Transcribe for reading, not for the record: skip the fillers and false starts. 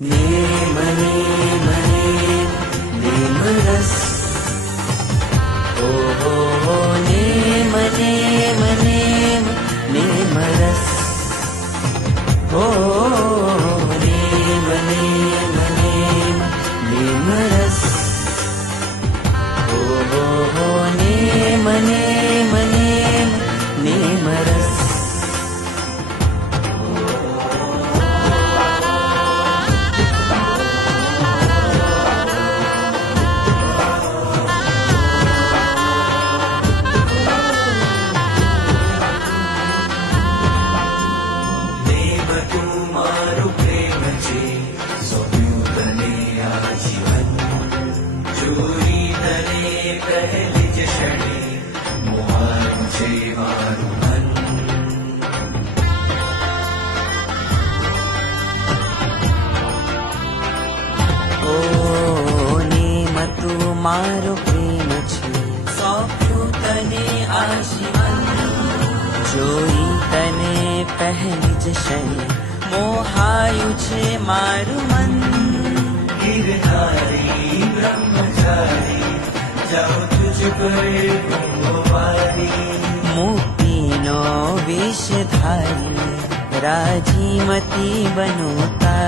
name name name name रस हो name name name name रस हो नेम नेम नेम नेम रस हो नेम नेम नेम नेम रस મારો પ્રેમ છે સોંપ્યું તને આજીવન જોઈ તને પહેલી જ ક્ષણે મોહાયું છે મારું મન ગિરધારી બ્રહ્મચારી જાઉં તુજ પર કુંવારી મુક્તિનો વિષ ધારી રાજીમતી બનો તારી